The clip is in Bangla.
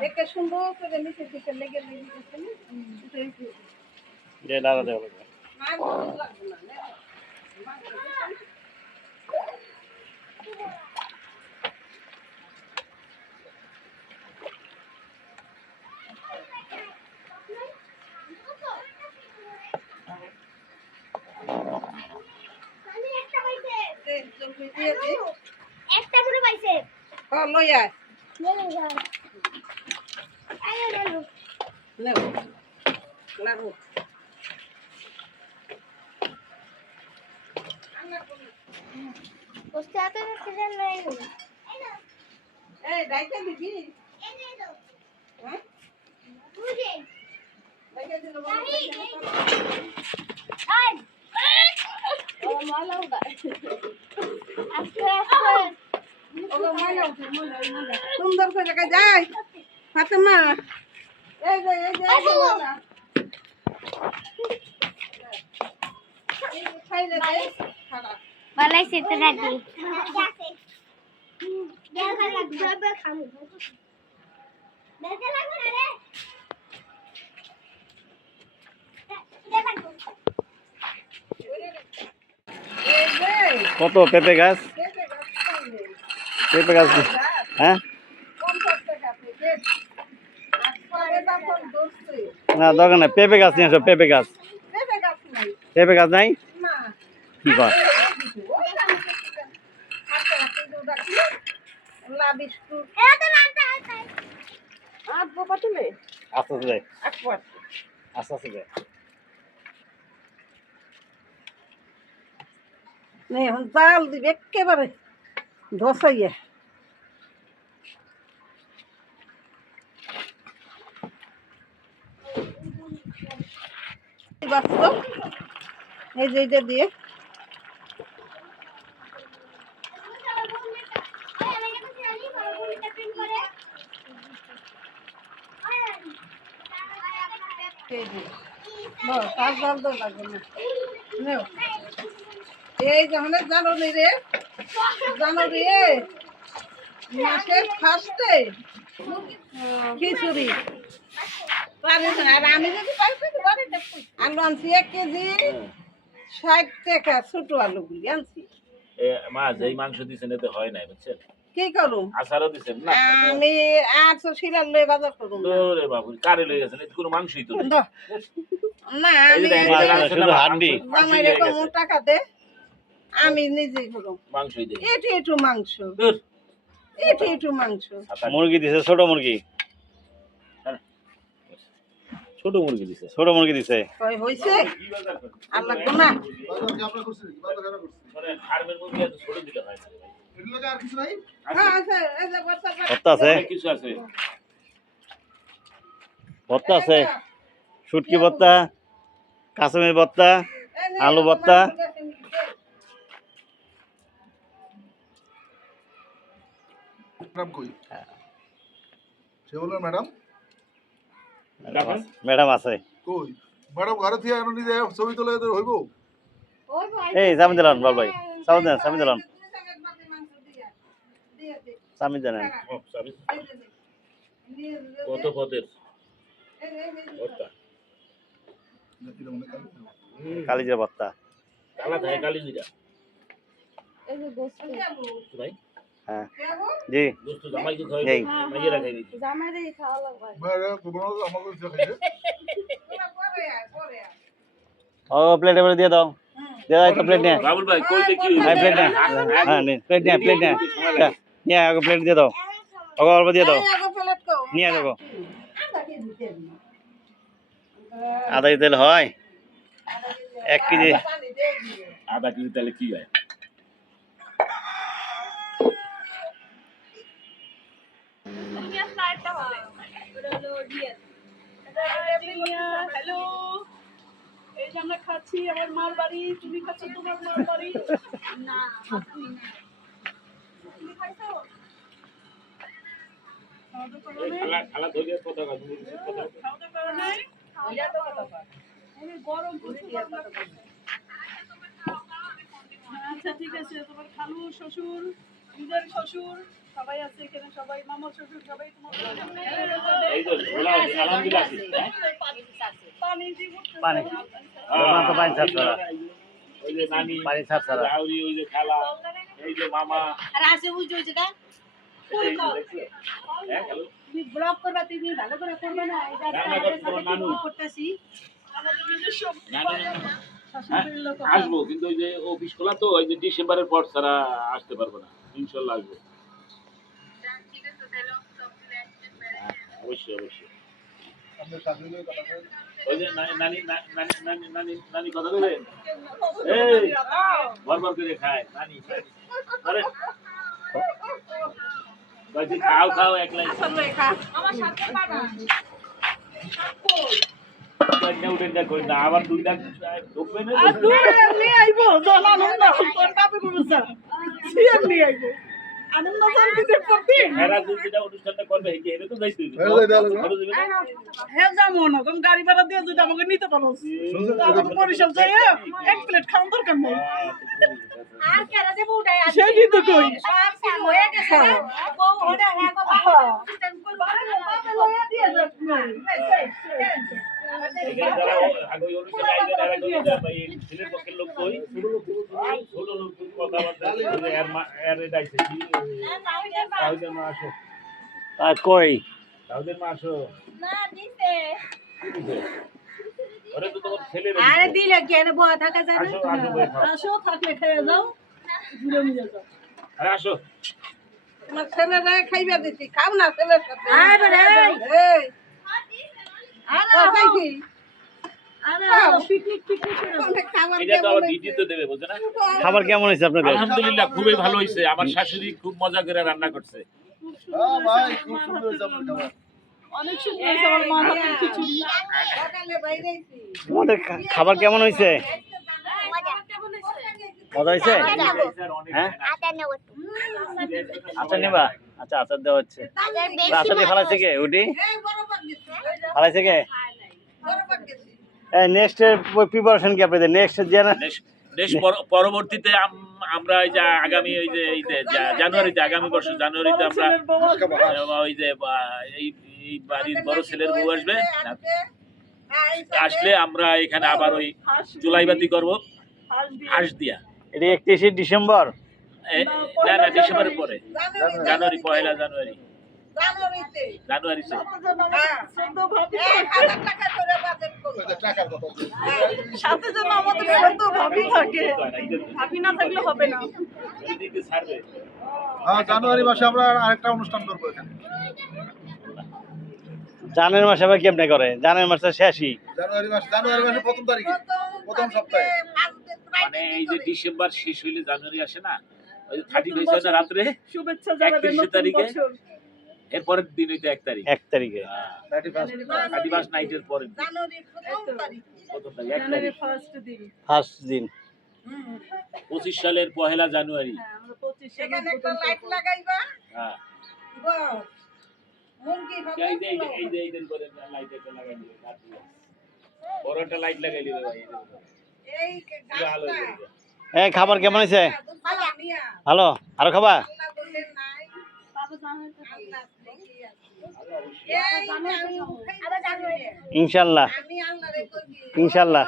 দেখে সুন্দর করে নিচে লেগে লেগে গেছে না? দেওয়া লাগবে। একটা করে পাইছে। নেমে যান আরে নেমে নেও। লাগো। বসতে এত খেলে নাই এই, ডাইকে দিবি? এনে দাও হ্যাঁ? বুঝে ডাইকে দিলে বলো, নাহি ডাইকে দিলে বলো। আই ও মালা উড়া আস্তে আস্তে। ওগো, ময়লা উঠে, ময়লা, ওই ময়লা। সুন্দর করে যাই। ফাতেমা এই যে এই যে। বালাইছে তো কত পেঁপে গাছ? পেঁপে গাছ, হ্যাঁ? না দরকার নাই পেঁপে গাছ নিয়ে আসো পেঁপে গাছ পেঁপে গাছ নাই। পেঁপে গাছ নাই না। কি কয় ওই আমি দেখছিলাম। হাতে হাতে যে ওটা কি? লা বিস্কুট। এটা রান্না আছে আট বাবা তুলে। আস্তে আস্তে যাই আস্তে আস্তে যাই এখন জাল দিবে একেবারে ধসাইয়া বাচ্চা এই যে এটা দিয়ে। এই যখন জানো নি রে। জানো রে মাসের ফার্স্টে খিচুড়ি। আর আমি যদি আলু আনছি এক কেজি ষাট টাকা ছোট আলুগুলি আনছি। এ, মা যেই মাংস দিছেন এতে হয় নাই বুঝছেন? কি করুম? আচারও দিছেন না? আমি আটশো শিলার লয়ে বাজার করুম ওরে বাবু কারে লয়ে গেছেন? এতে কোনো মাংসই তো। না। আমি। টাকা দে আমি নিজেই করুম। মাংসই দেয় এটু একটু মাংস। এটু মাংস। মুরগি দিছে ছোট মুরগি। ছোট মুরগি দিছে। ছোট মুরগি দিছে। কই হইছে? আর লাগবো না হয়। হ্যাঁ। ভর্তা আছে। অনেক কিছু আছে। ভর্তা আছে। শুটকি ভর্তা কাশ্মীর ভর্তা নে, আলু ভর্তা। ম্যাডাম কই? সে বলল ম্যাডাম আছে? কই? ম্যাডাম ঘরে থেকে এনে নিজে ছবি তোলে এদের হইব? এই সামিন দিলাম বাল ভাই। সামিন দিলাম। সামিন দেন ও, সরি। কত পদের? কালিজের ভর্তা কালা থাকে কালি জিরা ভাই? হ্যাঁ। জি। ও প্লেট এবারে দিয়ে দাও। দিয়ে দাও একটা প্লেট নিয়ে। বাবুল ভাই কই দেখি? হ্যাঁ প্লেট নিয়ে। হ্যাঁ নে প্লেট নিয়ে প্লেট নিয়ে। নিয়ে আগে প্লেট দিয়ে দাও। ওকে অল্প দিয়ে দাও। নিয়ে যাব আধা কেজি তেল হয়। এক কেজি। আধা কেজি তাহলে কি হয়? হ্যালো এই যে আমরা খাচ্ছি আমার মার বাড়ি তুমি খাচ্ছ তোমার মার বাড়ি না। তুমি খাইছো? খাওয়া দাওয়া করো নাই? খালা খালা ধরে কথা কথা বলছি কথা খাওয়া দাওয়া করো নাই? অনেক গরম প্রচুর গরম লাগছে। আচ্ছা ঠিক আছে। তোমার খালু শ্বশুর নিজের শ্বশুর সবাই আছে এখানে সবাই মামা শ্বশুর সবাই তোমার পানি দিব পানি তোমার তো পানি ছাড়ছে না। ওই যে নানি, পানি ছাড়ছে না। রাউরি, ওই যে খালা, এই যে মামা, আর আছে ওই যে ওই যেটা এই যে দেখছ? হ্যালো? তুমি ব্লগ করবা তুমি ভালো করে করবে না এটা রান্না করতে তোমার নানু। করতেছি। আমাদের নিজস্ব নানু, শাশুড়ির লোক আসব কিন্তু ওই যে অফিস খোলা তো ওই যে ডিসেম্বরের পর ছাড়া আসতে পারব না। ইনশাল্লাহ আসব। অবশ্যই অবশ্যই। ওই যে নানি নানি নানি নানি নানি নানি কথা বলে এই। বরবর করে খায় নানি। আরে। বলছি খাও খাও একলাই আমার সাথে না আবার দুই ঢুকবে না? আইবো। তোর বলছে নিয়ে আইবো। হ্যাঁ গাড়ি ভাড়া দিয়ে যদি আমাকে নিতে পারো আমাকে বরিশাল এক প্লেট খাওয়ার দরকার নেই আর কেরা দেবো উঠাই আছে সেই তো কই সব আর কই? তাহলে মা আসো। না দিছে। ওরে তো তোমার ছেলে আরে দিলে কেন বয়া থাকা যায় আসো থাকলে খেয়ে যাও। ঘুরে নিয়ে যাও। আরে আসো। তোমার ছেলেরা খাইবা দিছি। খাও না ছেলের সাথে। আরে আরে। খাবার কেমন হয়েছে? না? খাবার কেমন হয়েছে আপনাদের? আলহামদুলিল্লাহ খুবই ভালো হয়েছে। আমার শাশুড়ি খুব মজা করে রান্না করছে। হ্যাঁ ভাই খুব সুন্দর হয়েছে আপনার খাবার কেমন হয়েছে? মজা হয়েছে? হ্যাঁ? আচার নিবা আচ্ছা আচার দেওয়া হচ্ছে। আচার দিয়ে ফালাইছে কে? উঠি ফালাইছে কে? নেক্সট এর প্রিপারেশন কি আপনাদের? নেক্সট পর- পরবর্তীতে আম- আমরা ওই যে আগামী ওই যে এই যে জানুয়ারিতে আগামী বছর জানুয়ারিতে আমরা ওই যে বা- এই বাড়ির বড় ছেলের বউ আসবে। আসলে আমরা এখানে আবার ওই হাঁস জুলাইবাতি করব। হাঁস দিয়া এটা একত্রিশে ডিসেম্বর? না না ডিসেম্বরের পরে। জানুয়ারি পয়লা জানুয়ারি। জানুয়ারিতে। জানুয়ারিতে। সাথে যেন আমাদের ভাবি থাকে। ভাবি না থাকলে হবে না। হ্যাঁ জানুয়ারি মাসে আমরা আরেকটা অনুষ্ঠান করব এখানে। জানের মাসে আবার কেমনে করে? জানের মাসে শেষই। জানুয়ারি মাস জানুয়ারি মাসে প্রথম তারিখে প্রথম সপ্তাহে। মানে এই যে ডিসেম্বর শেষ হইলে জানুয়ারি আসে না? ওই থার্টি রাত্রে শুভেচ্ছা জানাবেন একত্রিশে তারিখে? এরপরের দিন হইতে এক তারিখ। এক তারিখে। থার্টি ফার্স্ট নাইটের পরের দিন। জানুয়ারির প্রথম তারিখ। প্রথম তারিখ এক জানুয়ারি তারিখ। ফার্স্ট দিন। ফার্স্ট দিন। হুম। পঁচিশ সালের পহেলা জানুয়ারি। হ্যাঁ হ্যাঁ। পুরো খাবার কেমন হয়েছে? ভালো। আরও খাবা? ইনশাল্লাহ ইনশাল্লাহ।